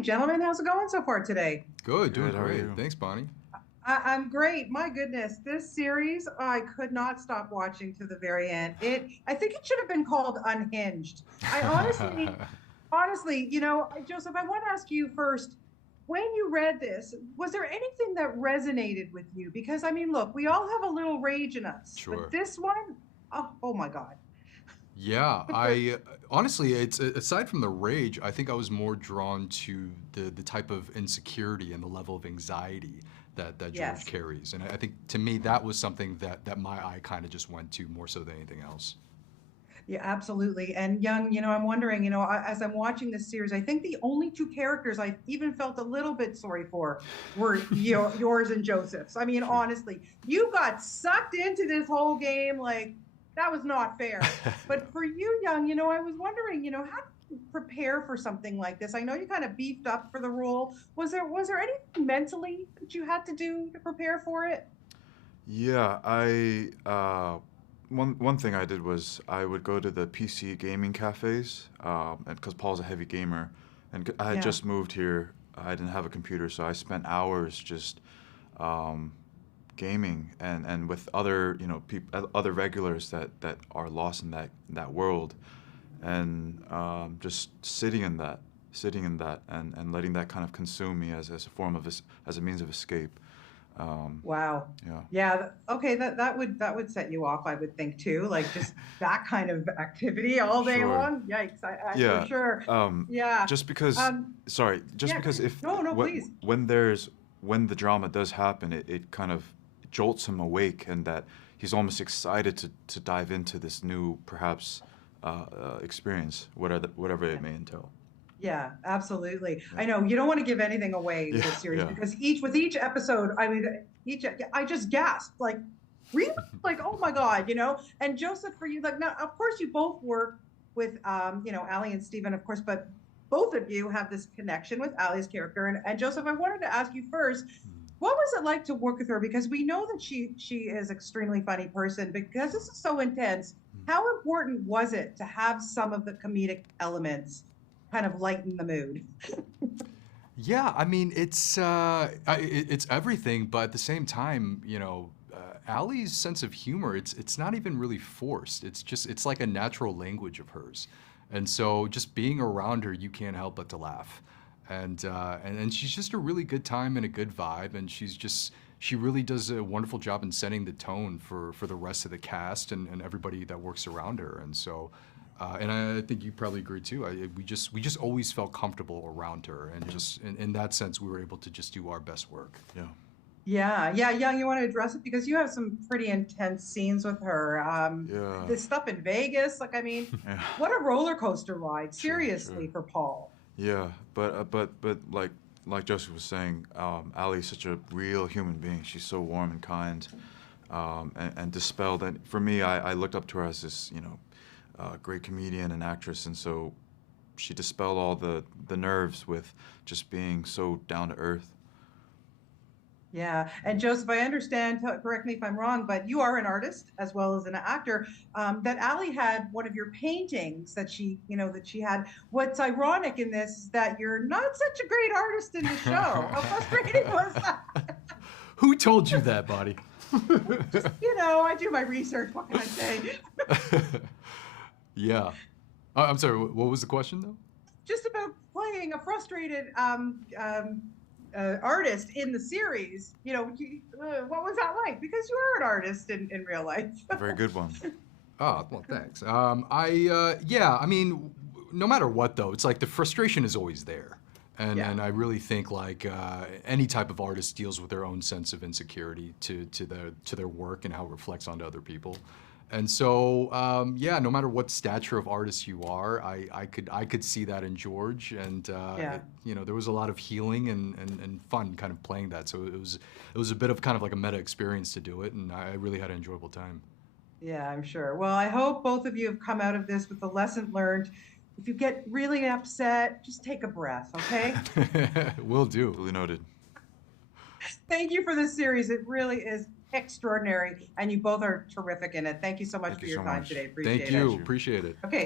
Hey, gentlemen, how's it going so far today? Good, doing Good. How are great. you? Thanks, Bonnie. I'm great. My goodness, this series I could not stop watching to the very end. I think it should have been called Unhinged. I honestly, Joseph, I want to ask you first, when you read this, was there anything that resonated with you? Because I mean, look, we all have a little rage in us, but Sure. this one, oh my God. Yeah, I honestly, it's aside from the rage, I think I was more drawn to the type of insecurity and the level of anxiety that George Yes. carries, and I think to me that was something that my eye kind of just went to more so than anything else. Yeah, absolutely. And Young, I'm wondering, as I'm watching this series, I think the only two characters I even felt a little bit sorry for were yours and Joseph's. I mean, Sure. honestly, you got sucked into this whole game like that was not fair. Yeah. But for you, Young, I was wondering, how do you prepare for something like this? I know you kind of beefed up for the role. Was there anything mentally that you had to do to prepare for it? Yeah, I one thing I did was I would go to the PC gaming cafes, and because Paul's a heavy gamer, and I had Yeah. just moved here, I didn't have a computer, so I spent hours just um, gaming and with other other regulars that are lost in that world, and just sitting in that and letting that kind of consume me as a form of as a means of escape. Um, Wow. yeah. Yeah. Okay. That would set you off, I would think too. Like just that kind of activity all day Sure. long. Yikes. I for Yeah. sure. Yeah. Just because, Um. sorry, just Yeah. because if No. No. Please. when the drama does happen, it kind of jolts him awake, and that he's almost excited to dive into this new, perhaps, experience, whatever Yeah. it may entail. Yeah. Absolutely. Yeah. I know you don't want to give anything away with Yeah. this series Yeah. because each episode, I mean, each I just gasped like, really, like, oh my God. And Joseph, for you, like, now, of course, you both work with, Ali and Stephen, of course, but both of you have this connection with Ali's character. And Joseph, I wanted to ask you first, what was it like to work with her? Because we know that she is extremely funny person. Because this is so intense, how important was it to have some of the comedic elements kind of lighten the mood? Yeah, I mean it's everything, but at the same time, Allie's sense of humor, it's not even really forced. It's like a natural language of hers, and so just being around her, you can't help but to laugh, and she's just a really good time and a good vibe, and she really does a wonderful job in setting the tone for the rest of the cast and everybody that works around her, and so. And I think you probably agree too. We just always felt comfortable around her, and Yeah. just in that sense, we were able to just do our best work. Yeah. Yeah, yeah, Young, you want to address it because you have some pretty intense scenes with her. Yeah. This stuff in Vegas, like, I mean, Yeah. what a roller coaster ride, Sure. Sure. seriously, for Paul. Yeah, but like Joseph was saying, Allie's such a real human being. She's so warm and kind, and dispelled. And for me, I looked up to her as this, great comedian and actress, and so she dispelled all the nerves with just being so down to earth. Yeah, and Joseph, I understand, correct me if I'm wrong, but you are an artist as well as an actor. That Ali had one of your paintings that she had. What's ironic in this is that you're not such a great artist in the show. How frustrating was that? Who told you that, buddy? Just, I do my research. What can I say? Yeah. I'm sorry. What was the question though? Just about playing a frustrated artist in the series. What was that like? Because you are an artist in real life. A very good one. Oh, well, thanks. Yeah, I mean, no matter what though, it's like the frustration is always there. And, Yeah. and I really think like any type of artist deals with their own sense of insecurity to their work and how it reflects onto other people. And so yeah, no matter what stature of artist you are, I could see that in George, and Yeah. there was a lot of healing and fun kind of playing that. So it was a bit of kind of like a meta experience to do it, and I really had an enjoyable time. Yeah, I'm sure. Well, I hope both of you have come out of this with the lesson learned. If you get really upset, just take a breath, okay? Will do. Duly noted. Thank you for this series. It really is extraordinary, and you both are terrific in it. Thank you so much Thank for you your so time much. today. Thank Appreciate it. you. You. Appreciate it. Okay.